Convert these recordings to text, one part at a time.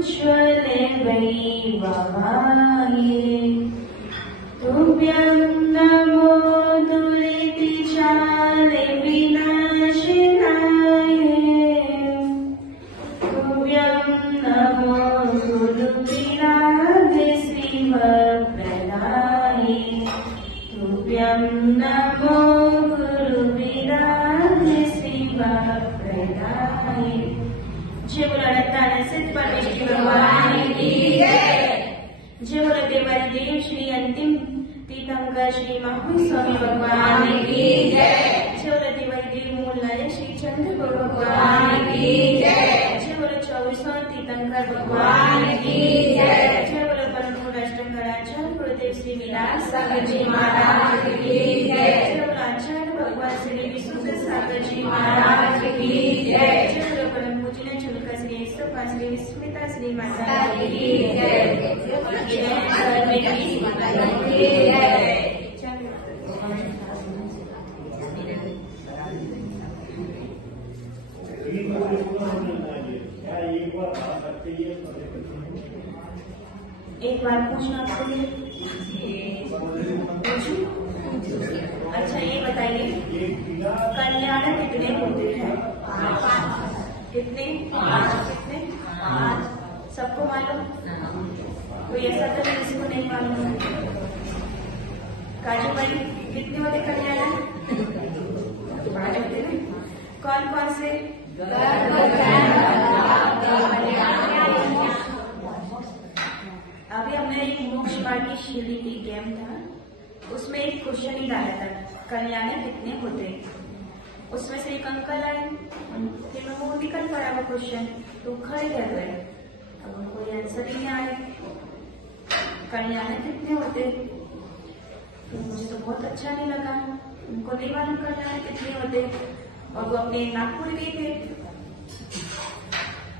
उज्ज्वले वैभवाये तुभ्यं नमो दुरितिचाले विनाशनाय तुभ्यं नमो गुरुविरागे श्रीवरप्रदाय तुभ्यं नमो गुरुविरागे श्रीवरप्रदाय। जय बोलो अनंतानंद सिद्ध परमेश्वरी भगवान की जय। जय बोलो देवादिदेव श्री अंतिम तीर्थंकर श्री महावीर स्वामी भगवान की जय। जय बोलो देवादिदेव मूलनायक श्री चंद्र भगवान की जय। जय बोलो 24वां तीर्थंकर भगवान की जय। जय बोलो परम पूज्य अष्टंकराचार्य गुरुदेव श्री विलास सागर जी महाराज की जय। जय बोलो आचार्य भगवान श्री विशुद्ध सागर जी महाराज की जय। जय बोलो परम पूज्य चुलका श्री श्री विस्मिता श्री माता की जय। एक बार पूछना आपको, अच्छा ये बताइए कल्याण कितने होते हैं? कितने? कितने? सबको मालूम? कोई ऐसा तो नहीं जिसको नहीं मालूम? काजू भाई कितने होते कल्याण? 5 होते ना। कौन कौन से? अभी हमने एक मोक्ष मार्ग की सीढ़ी की गेम था, उसमें एक क्वेश्चन ही डाला था कल्याण कितने होते। उसमें से एक अंकल आए, फिर वो निकल पड़ा वो क्वेश्चन, तो खड़े रह गए। अब उनको आंसर ही नहीं आए कल्याण कितने होते। तो मुझे तो बहुत अच्छा नहीं लगा, उनको नहीं मालूम कल्याण कितने होते। और वो अपने नागपुर गए थे,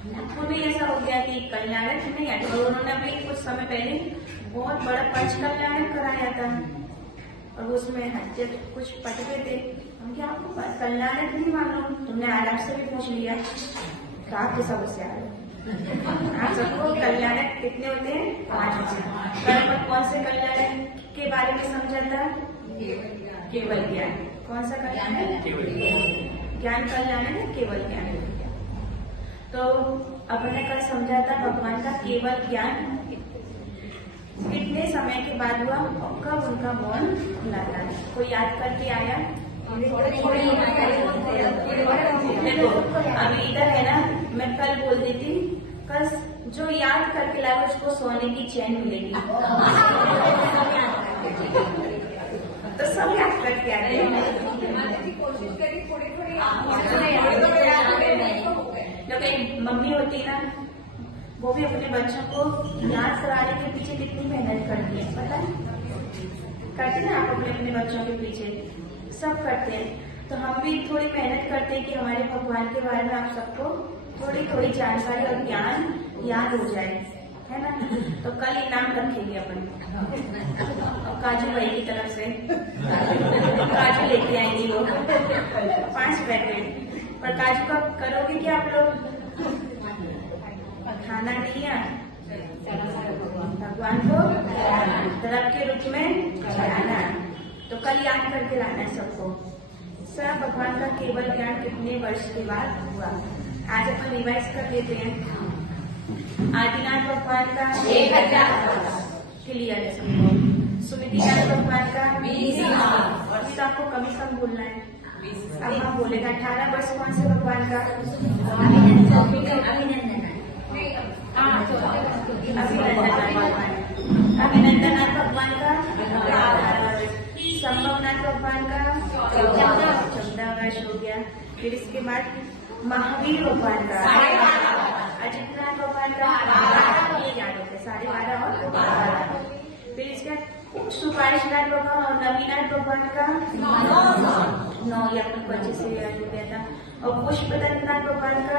नागपुर में ऐसा हो गया कि कल्याण नहीं आते। और उन्होंने अभी कुछ समय पहले बहुत बड़ा पंच कल्याण कराया था, और उसमें जब कुछ पट गए थे, हम क्या आपको कल्याण नहीं मालूम? तुमने आज आपसे भी पूछ लिया, आपकी समस्या है। आप सबको कल्याण कितने होते हैं? 5 होते हैं। कल कौन से कल्याण के बारे में समझा था? केवल ज्ञान। कौन सा कल्याण है? ज्ञान कल्याण है, केवल ज्ञान। तो अपने कल समझा था भगवान का केवल ज्ञान कितने समय के बाद हुआ और कब उनका मौन खुला था? कोई याद करके आया? अभी इधर है ना, मैं कल बोल दी थी, कल जो याद करके लाएगा उसको सोने की चैन मिलेगी। तो सब याद करके आते हैं। एक मम्मी होती ना, वो भी अपने बच्चों को याद कराने के पीछे कितनी मेहनत करती है, पता है? करते ना आप अपने अपने बच्चों के पीछे, सब करते हैं। तो हम भी थोड़ी मेहनत करते हैं कि हमारे भगवान के बारे में आप सबको थोड़ी थोड़ी जानकारी और ज्ञान याद हो जाए, है ना? तो कल इनाम रखेंगे अपन, काजू भाई की तरफ से काजू लेके आएंगे वो 5 पैकेट। पर काजू का करोगे क्या आप लोग? खाना नहीं है, भगवान को द्रव्य के रूप में चढ़ाना। तो कल याद करके लाना है सबको। सब भगवान का केवल ज्ञान कितने वर्ष के बाद हुआ? आज अपन रिवाइज कर लेते हैं। आदिनाथ भगवान का 1000 क्लियर है सबको। सुमितिनाथ भगवान का 20 और फिर आपको कमी कम बोलना है। अब हम बोलेगा 18 वर्ष कौन से भगवान का? अभिनंदनाथ भगवान का। संभवनाथ भगवान का 14 वर्ष हो गया। फिर इसके बाद महावीर भगवान का, अजितनाथ भगवान का ये याद होते 12.5 और 12। फिर इसके सुपारीनाथ भगवान और नवीनाथ भगवान का 9, ये अपन को अच्छे से याद हो गया था। और पुष्पदत्तनाथ भगवान का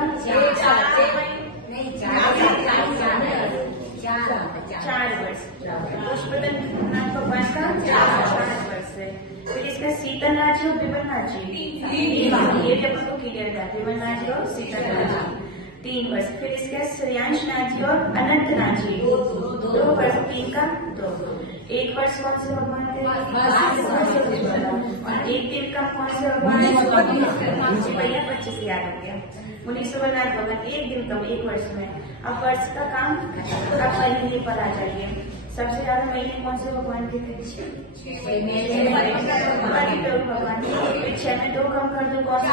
4 वर्ष। पुष्पदत्तनाथ भगवान का 4 वर्ष है। फिर इसका शीतलनाथ जी और विमलनाथ जी, ये भी अपन को क्लियर था, विमलनाथ जी और शीतलनाथ जी। 3 वर्ष। फिर इसके श्रेयांश नाथ जी और अनंत नाथ जी 2 वर्ष, 3 का 2। 1 वर्ष कौन से भगवान थे? और 1 दिन का कौन से भगवान? 25 याद हो गया। 19 भगवान 1 दिन का 1 वर्ष में। अब वर्ष का काम अब महीने पर आ जाइए। सबसे ज्यादा महीने कौन से भगवान के थे? 6 भगवान। 6 में 2 कम कर दो, कौन से?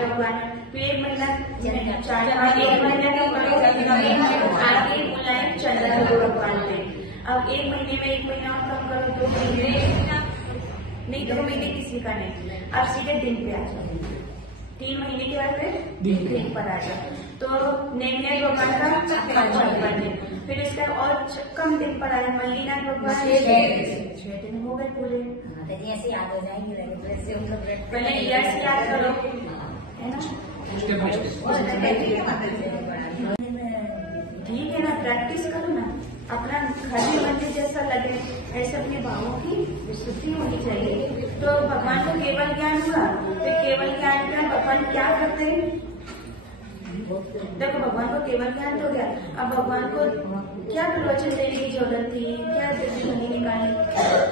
भगवान। फिर 1 महीना 4, 1 महीना आगे बुलाए चंद्र भगवान थे। अब 1 महीने में 1 महीना और कम करो, 2 महीने नहीं, 2 महीने किसी का नहीं। अब सीधे दिन पे आ जाओ। 3 महीने के बाद फिर दिन पर आ जाओ। तो नैन्य भगवान का 56 दिन। फिर इसका और कम दिन पर आ जाए महीना भगवान 6 दिन हो गए पूरे। ऐसे याद हो जाएंगे। पहले ईयर्स याद करो, है ना? ठीक है ना, प्रैक्टिस करो ना। अपना घर में मंदिर जैसा लगे, ऐसे अपने भावों की विशुद्धि होनी चाहिए। तो भगवान को केवल ज्ञान हुआ। फिर केवल ज्ञान में भगवान क्या करते हैं? देखो, भगवान को केवल ज्ञान तो हो गया। अब भगवान को क्या प्रवचन देने की जरूरत थी? क्या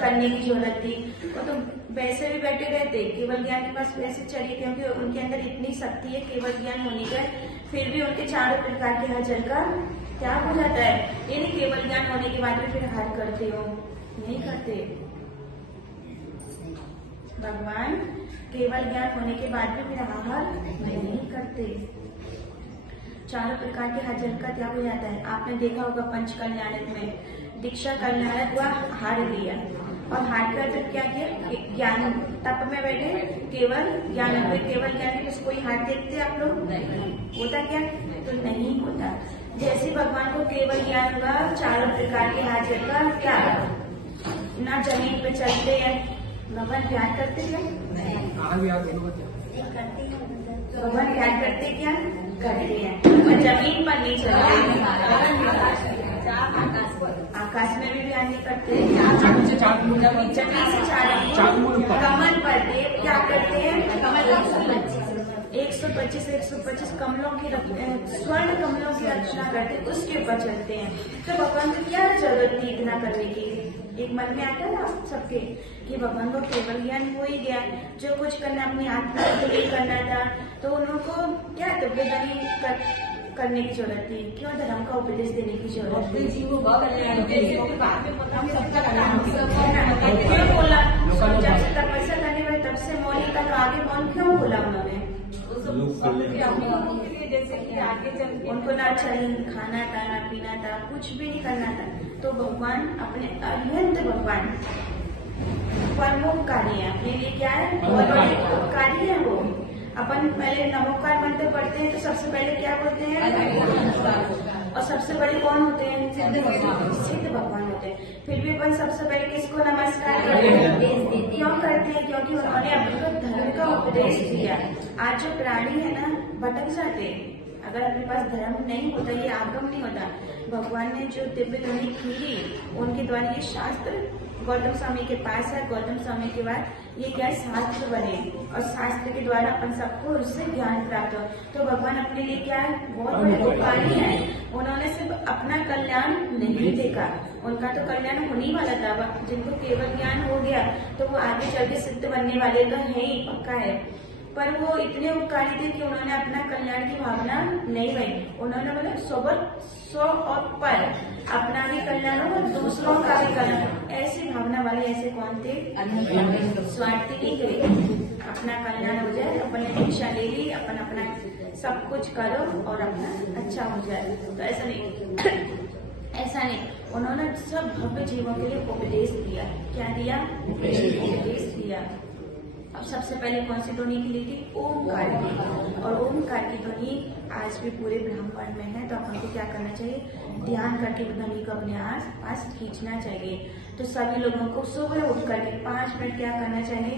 करने की जरूरत थी? वो तो वैसे भी बैठे रहते, केवल ज्ञान के पास वैसे चढ़िए, क्योंकि उनके अंदर इतनी शक्ति है केवल ज्ञान होने का। फिर भी उनके 4 प्रकार के हर का क्या हो जाता है? ये नहीं केवल ज्ञान होने के बाद भी फिर हार करते हो, नहीं करते। भगवान केवल ज्ञान होने के बाद भी फिर हार नहीं करते। 4 प्रकार के हजर का त्याग हो जाता है। आपने देखा होगा पंच कल्याणक में दीक्षा कल्याणक हुआ, हार लिया, और हार कर फिर क्या किया? ज्ञान तप में बैठे, केवल ज्ञान हुए। केवल ज्ञान में कोई हार देखते आप लोग? होता क्या? तो नहीं होता। जैसे भगवान को केवल ज्ञान हुआ, 4 प्रकार के हाजर का क्या ना जमीन पे चलते हैं। भगवान प्यार करते क्या? भगवान प्यार करते क्या? करते हैं। और जमीन पर नहीं चलते, आकाश में भी प्यार नहीं करते। जमीन से 4 कमल पर क्या करते हैं? 125 कमलों की स्वर्ण कमलों की रचना करते, उसके ऊपर चलते हैं। तो भगवान को क्या जरूरत थी इतना करने की? एक मन में आता है ना सबके कि भगवान को केवल ज्ञान हो ही गया, जो कुछ करना अपनी आत्मा के लिए करना था, तो उनको क्या तब्यदारी करने की जरूरत थी? क्यों धर्म का उपदेश देने की जरूरत थी? क्यों बोला? जब से तपस्या करने वाले तब से मौन तक आगे मौन क्यों बोला उन्होंने? उनको ना खाना था, ना पीना था, कुछ भी नहीं करना था। तो भगवान अपने अनंत भगवान परमोपकारी है, अपने लिए क्या है? उपकारी है वो। अपन पहले नमोकार मंत्र पढ़ते हैं तो सबसे पहले क्या बोलते हैं? और सबसे बड़े कौन होते हैं? सिद्ध भगवान होते हैं। फिर भी अपन सबसे पहले किसको नमस्कार करते हैं? क्यों करते हैं? क्योंकि उन्होंने अपने धर्म का उपदेश दिया। आज जो प्राणी है ना, भटक जाते, अगर अपने पास धर्म नहीं होता, ये आगम नहीं होता। भगवान ने जो दिव्य ध्वनि खीरी, उनके द्वारा ये शास्त्र गौतम स्वामी के पास है। गौतम स्वामी के बाद ये क्या शास्त्र बने, और शास्त्र के द्वारा अपन सबको उससे ज्ञान प्राप्त हो। तो भगवान अपने लिए क्या है? बहुत बड़े उपकारी है। उन्होंने सिर्फ अपना कल्याण नहीं देखा, उनका तो कल्याण होने वाला था। जिनको केवल ज्ञान हो गया तो वो आगे चल के सिद्ध बनने वाले तो है ही, पक्का है। पर वो इतने उपकारी थे कि उन्होंने अपना कल्याण की भावना नहीं बनी। उन्होंने बोला 100 और पर अपना भी कल्याण हो और दूसरों का भी कल्याण, ऐसी भावना वाले ऐसे कौन थे? स्वार्थी नहीं थे। अपना कल्याण हो जाए, अपन ने दीक्षा ले ली, अपन अपना सब कुछ करो और अपना अच्छा हो जाए। तो ऐसा नहीं, ऐसा नहीं। उन्होंने सब भव्य जीवों के लिए उपदेश दिया। क्या दिया? उपदेश दिया। अब सबसे पहले कौन सी ध्वनि की ली थी? ओमकार की। और ओमकार की ध्वनि आज भी पूरे ब्रह्मांड में है। तो अपन को क्या करना चाहिए? ध्यान करके ध्वनि को अपने आस पास खींचना चाहिए। तो सभी लोगों को सुबह उठ करके 5 मिनट क्या करना चाहिए?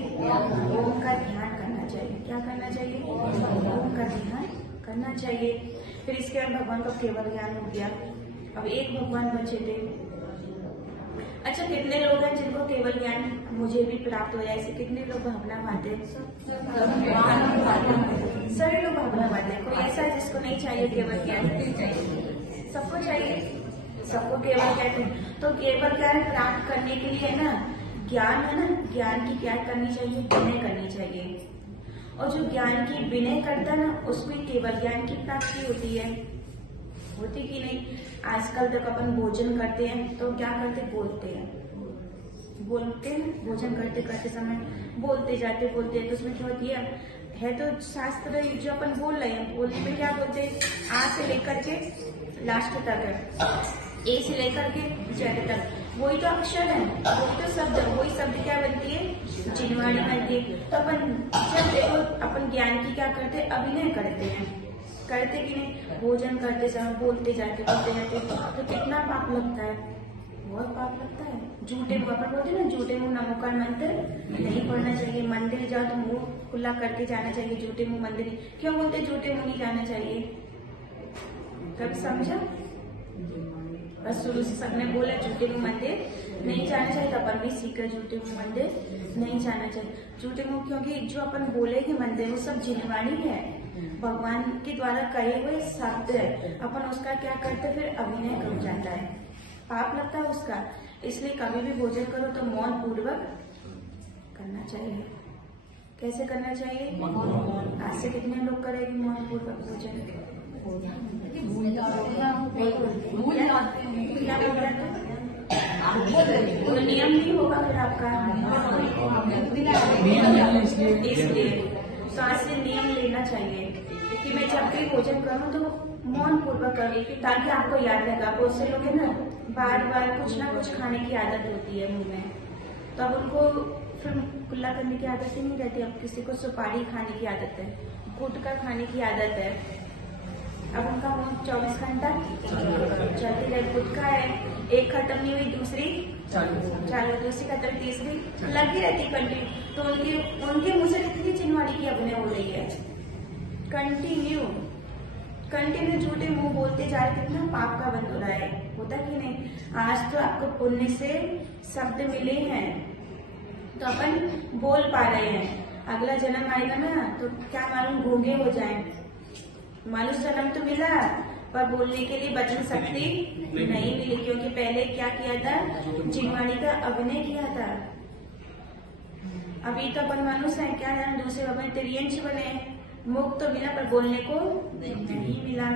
ओम का ध्यान करना चाहिए। क्या करना चाहिए? ओम का ध्यान करना चाहिए। फिर इसके बाद भगवान का केवल ज्ञान हो गया। अब एक भगवान बचे थे, अच्छा, कितने लोग हैं जिनको केवल ज्ञान मुझे भी प्राप्त हो जाए, ऐसे कितने लोग भावना मानते हैं? सभी लोग भावना मानते हैं। कोई ऐसा है जिसको नहीं चाहिए केवल ज्ञान? सबको चाहिए, सबको केवल कहते हैं। तो केवल ज्ञान प्राप्त करने के लिए ना ज्ञान है ना, ज्ञान की क्या करनी चाहिए? विनय करनी चाहिए। और जो ज्ञान की विनय करता है ना, उसको ही केवल ज्ञान की प्राप्ति होती है। होती कि नहीं? आजकल तक अपन भोजन करते हैं तो क्या करते? बोलते हैं, बोलते हैं भोजन करते करते समय बोलते जाते बोलते हैं, तो उसमें क्या होती है तो शास्त्र जो अपन बोल रहे हैं, बोलने में क्या बोलते हैं? आ से लेकर के लास्ट तक है, ए से लेकर के जेड तक, वही तो अक्षर है, वही तो शब्द है, वही शब्द क्या बनती है? जिनवाणी बनती है। तो अपन जब देखो अपन ज्ञान की क्या करते हैं? अभिनय करते हैं, करते कि नहीं? भोजन करते समय बोलते जाते तो कितना पाप लगता है? बहुत पाप लगता है। झूठे मुंह, अपन बोलते ना, झूठे मुंह नमोकार मंत्र नहीं पढ़ना चाहिए। मंदिर जाओ तो मुंह खुला करके जाना चाहिए, झूठे मुंह मंदिर। क्यों बोलते झूठे मुंह नहीं जाना चाहिए? कभी समझा? बस शुरू से सबने बोला झूठे मुंह मंदिर नहीं जाना चाहिए, तो अपन भी सीखा झूठे मुंह मंदिर नहीं जाना चाहिए। झूठे मुंह, क्योंकि जो अपन बोलेंगे मंदिर, वो सब जिनवाणी है, भगवान के द्वारा कहे हुए शब्द है। अपन उसका क्या करते? फिर अभिनय कर जाता है, पाप लगता है उसका। इसलिए कभी भी भोजन करो तो मौन पूर्वक करना चाहिए। कैसे करना चाहिए? आज से कितने लोग करेंगे मौन पूर्वक भोजन? तो नियम भी होगा फिर आपका, इसलिए तो आज से नियम लेना चाहिए कि मैं जब भी भोजन करूं तो मौन पूर्वक करूं, ताकि आपको याद रहेगा। बहुत से लोग हैं ना, बार बार कुछ ना कुछ खाने की आदत होती है मुंह में, तो अब उनको फिर कुल्ला करने की आदत ही नहीं रहती। अब किसी को सुपारी खाने की आदत है, गुटखा खाने की आदत है, अब उनका मुंह 24 घंटा चलती रहे। गुटखा है, एक खत्म नहीं हुई दूसरी चालू, दूसरी खत्म तीसरी लगी रहती कंटिन्यू। तो उनके मुंह से कितनी चिनवाड़ी की अभिनय हो रही है? कंटिन्यू झूठे मुंह बोलते जा रहे, कितना पाप का बंद हो रहा है। होता कि नहीं? आज तो आपको पुण्य से शब्द मिले हैं तो अपन बोल पा रहे हैं। अगला जन्म आएगा ना तो क्या मालूम गूंगे हो जाए। मनुष्य जन्म तो मिला पर बोलने के लिए वचन शक्ति नहीं मिली, क्योंकि पहले क्या किया था? जिनवाणी का अभिनय किया था। अभी तो अपन मनुष्य है, क्या है? दूसरे भगवान तिर्यंश बने, मुख तो मिला पर बोलने को नहीं मिला।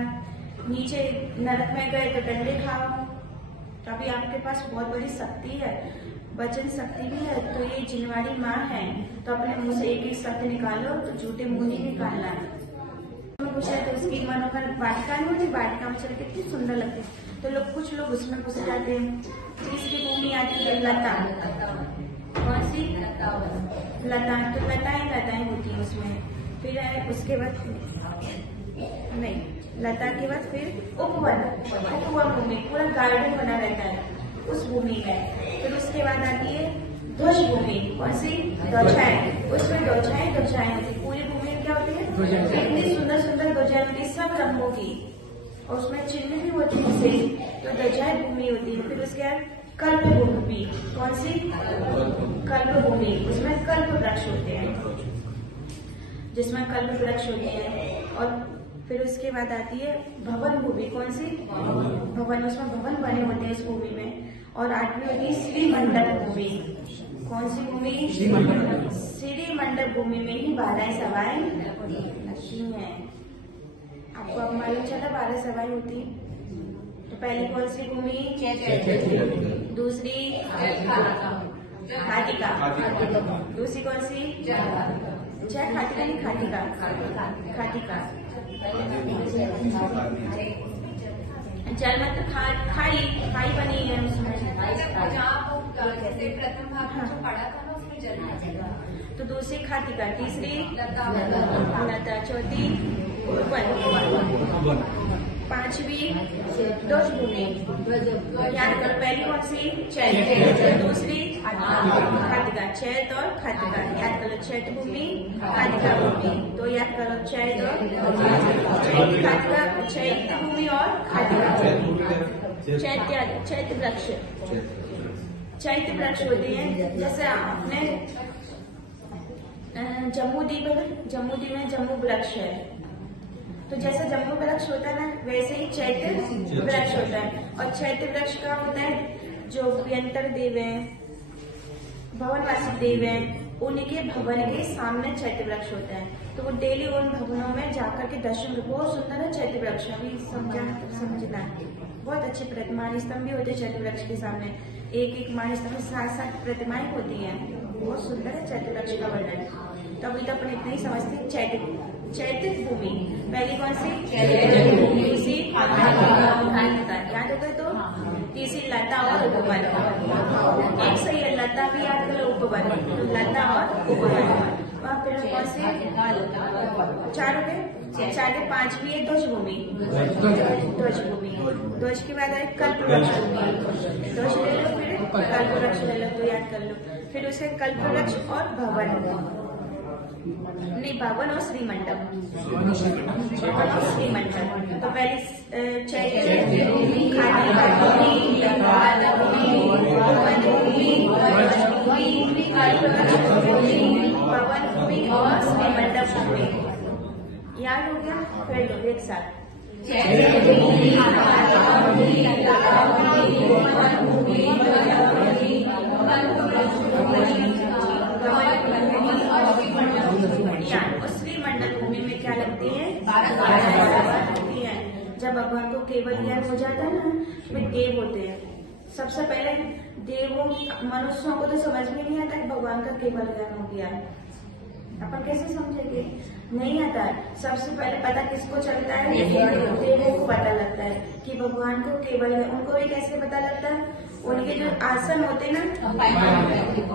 नीचे नरक में गए तो डंडे खाओ। तो अभी आपके पास बहुत बड़ी शक्ति है, वचन शक्ति भी है। तो ये जिनवाड़ी माँ है, तो अपने मुंह से एक एक शब्द निकालो, तो झूठे मुंह नहीं निकालना है। पूछा तो उसकी मनोहर वाटिका में, वाटिका में चल कितनी सुंदर लगती है, तो लोग कुछ लोग उसमें घुस जाते हैं। तीसरी भूमि आती है लता। कौन सी? लता। तो लताएं होती है उसमें। फिर है उसके बाद नहीं, लता के बाद फिर उपवन भूमि, पूरा गार्डन बना रहता है उस भूमि में। फिर उसके बाद आती है ध्वज भूमि। कौन सी? ध्वजाएं। उसमें ध्वजाएं होती है। पूरी भूमि में क्या होती है? इतनी सुंदर सुंदर ध्वजाएं होती है, सब रंगों की, और उसमें चिन्ह भी होती है से, तो ध्वजाएं भूमि होती है। फिर उसके बाद कल्प भूमि। कौन सी? कल्प भूमि। उसमें कल्प वृक्ष होते हैं, जिसमें कल्प वृक्ष होते हैं। और फिर उसके बाद आती है भवन भूमि। कौन सी? भवन। उसमें भवन बने होते हैं उस भूमि में। और आठवीं होती है श्री मंडप भूमि। कौन सी भूमि? श्री मंडप भूमि में ही 12 सभाएं लगती हैं। आपको अब मालूम चला 12 सभाएं होती। तो पहली कौन सी भूमि? दूसरी खाटिका। दूसरी कौन सी? खाटिका नहीं, खाटिका। जल मतलब खाई बनी है उसमें। प्रथम भाग में जो पढ़ा था ना, उसमें जल। तो दूसरी खाटिका, तीसरी लता, चौथी वन, पांचवी ध्वज भूमि। याद करो, पहली कौन सी? चैत्य, दूसरी खाटिका। चैत और खाटिका याद करो। चैत्य भूमि, खाटिका भूमि। तो याद करो चैत और खाटिका, चैत्य भूमि और खाटिका। चैत्य वृक्ष। चैत्य वृक्ष होते हैं। जैसे आपने जम्मू द्वीप है, जम्मू द्वीप में जम्मू वृक्ष है, तो जैसे जम्मू वृक्ष होता है ना, वैसे ही चैत्य वृक्ष होता है। और चैत्य वृक्ष का होता है जो अभ्यंतर देव है, भवनवासी देव है, उनके भवन के सामने चैत्य वृक्ष होता है। तो वो डेली उन भवनों में जाकर के दर्शन करते। बहुत सुंदर है चैत्य वृक्ष, अभी समझना है। बहुत अच्छे प्रतिमा स्तंभ भी होते हैं चैत्य वृक्ष के सामने, एक एक मान स्तंभ में 7-7 प्रतिमाएं होती हैं। बहुत सुंदर है चैत्य वृक्ष का वर्णन। तो अभी तो अपन इतना ही समझते हैं। चैत्य भूमि पहली कौन सी? तीसरी याद होगा तो तीसरी लता और उपवन। एक सही है, लता भी याद करो, उपवन। तो लता और उपवन। वहाँ फिर कौन से 4 हो गए? 4 के 5 भी है ध्वज भूमि। ध्वज भूमि, ध्वज के बाद है कल्प वृक्ष भूमि। ध्वज ले लो, फिर कल्प वृक्ष ले लो, तो याद कर लो। फिर उसके कल्प वृक्ष और भवन, नहीं भवन और श्रीमंडप। भवन और श्रीमंडप। तो पहले चैत्य भूमि, खाली भूमि, माता भूमि, भवन भूमि, भवन भूमि और श्रीमंडप भूमि। याद हो गया? फिर लो एक साथ। और श्रीमंडल भूमि में क्या लगती है? 12 लगती है। जब भगवान को केवल ज्ञान हो जाता है ना, वे देव होते हैं। सबसे पहले देवों मनुष्यों को तो समझ में नहीं आता कि भगवान का केवल ज्ञान हो गया। अपन कैसे समझेंगे? नहीं आता है। सबसे पहले पता किसको चलता है? देवों को पता लगता है कि भगवान को केवल है। उनको भी कैसे पता लगता है? उनके जो आसन होते ना,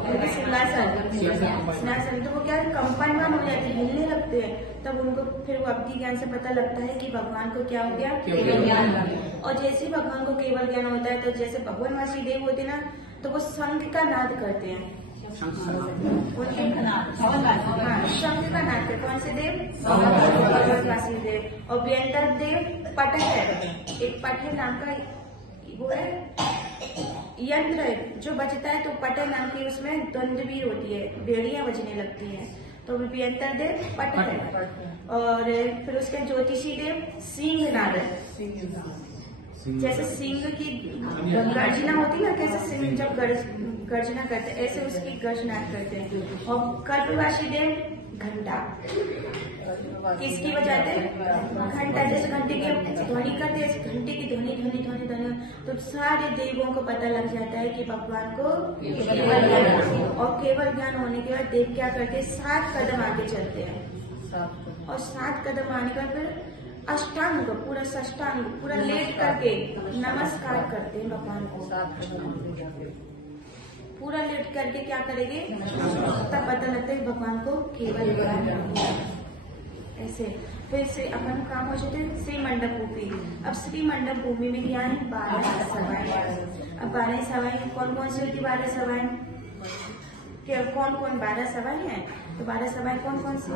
उनके सिंहासन, तो वो क्या कंपनवान हो जाते हैं, हिलने लगते हैं। तब उनको फिर वो अपनी ज्ञान से पता लगता है कि भगवान को क्या हो गया? केवल ज्ञान। और जैसे ही भगवान को केवल ज्ञान होता है, तो जैसे भगवानवासी देव होते ना, तो वो शंख का नाद करते हैं। उनके शंख का नाद करते। कौन से देव? भगवानवासी देव। और व्यंतर देव पटक है, एक पट नाम का वो है यंत्र है जो बजता है। तो पटक नाम की उसमें द्वंद्वीर होती है, बेड़ियां बजने लगती हैं। तो व्यंतर देव पटक है। और फिर उसके ज्योतिषी देव सिंह नाद है। जैसे सिंह की गर्जना होती है ना, कैसे सिंह जब गर्जना करते हैं, ऐसे उसकी गर्जना करते हैं। और कल्पवासी देव घंटा, किसकी बजाते हैं? घंटा। जैसे घंटे की ध्वनि करते हैं, घंटे की ध्वनि ध्वनि ध्वनि ध्वनि, तो सारे देवों को पता लग जाता है कि भगवान को केवल ज्ञान। और केवल ज्ञान होने के बाद देव क्या करते हैं? 7 कदम आगे चलते हैं। और 7 कदम आने का फिर अष्टांग, पूरा षष्टांग, पूरा लेट करके नमस्कार करते हैं भगवान को। पूरा लेट करके क्या करेंगे? तब पता लगता है भगवान को केवल ज्ञान। ऐसे फिर से अपन काम हो जाते हैं श्रीमंडप भूमि। अब श्रीमंडप भूमि में क्या है? 12 सभाएं। अब 12 सभाएं कौन कौन सी होती? 12 सभाएं कौन कौन? 12 सभाएं हैं। तो 12 सभाएं कौन कौन सी?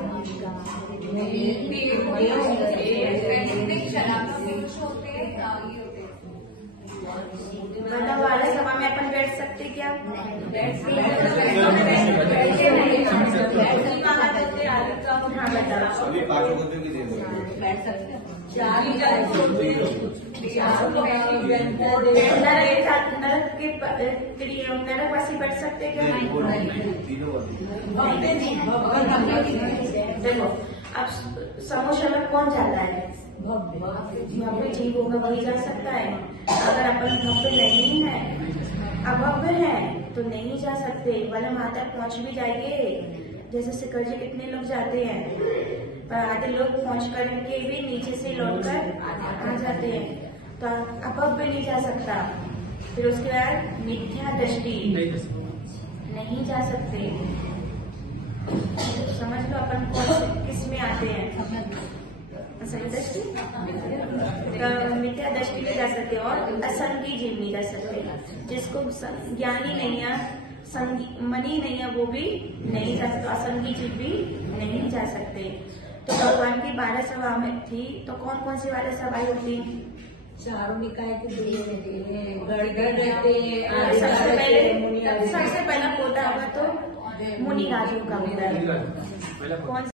मतलब 12 सभा में अपन बैठ सकते क्या? हाँ बताओ। सभी 5 होते की बैठ सकते हैं। नरकवासी बैठ सकते क्या? देखो अब समोसा में कौन जाता है? भव्य जीव होगा वही जा सकता है। अगर अपन भव्य नहीं है, अभव्य है, तो नहीं जा सकते। भले माता पहुंच भी जाएंगे। जैसे शिखर जी कितने लोग जाते हैं, पर आधे लोग पहुंच करके भी नीचे से लौटकर आ जाते हैं। तो अभव्य नहीं जा सकता। फिर उसके बाद मिथ्या दृष्टि नहीं जा सकते। समझ लो अपन किस में आते हैं? सही दृष्टि, मिथ्या दृष्टि नहीं जा सकते। और असंगी जीव नहीं जा सकते। जिसको ज्ञानी नहीं है, मनी नहीं है, वो भी नहीं जा सकते। असंगी जीव भी नहीं जा सकते। तो भगवान की 12 सभा में थी। तो कौन कौन सी 12 सभाएं होती? चारों निकाय के दिए रहते हैं, गड़गड़ रहते हैं। सबसे पहला पोता होगा तो मुनि राजू का होगा। कौन